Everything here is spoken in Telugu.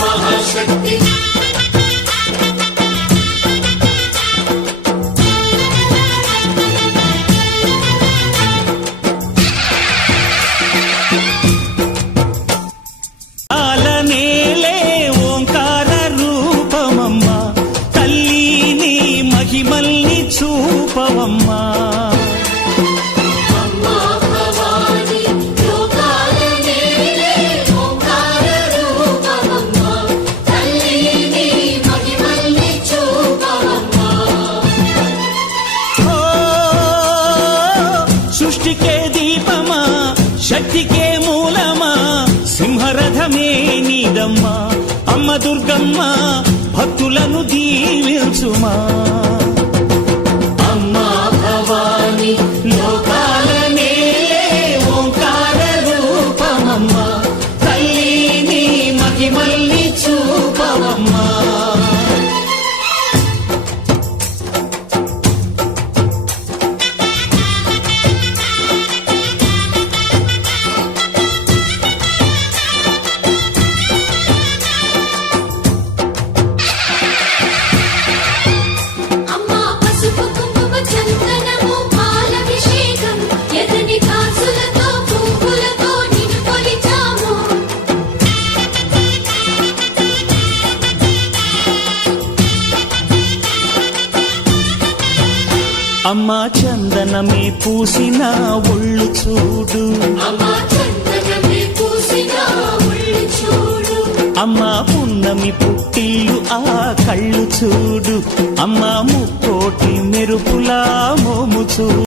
మహాశక్తి నేలే ఓంకార రూపమమ్మా తల్లి నీ మహిమల్ని చూపవమ్మా సృష్టికే దీపమా శక్తికే మూలమా సింహరథమే నీదమ్మా అమ్మ దుర్గమ్మ భక్తులను దీవించుమా అమ్మా భవాని లోకాల నేలే ఓంకార రూపమమ్మా తల్లి నీ మహిమల్ని చూపవమ్మా అమ్మా చందనమే పూసిన ఒళ్ళు చూడు అమ్మా పున్నమి పుట్టిల్లు ఆ కళ్ళు చూడు అమ్మా ముక్కోటి మెరుపులా మోము చూడు.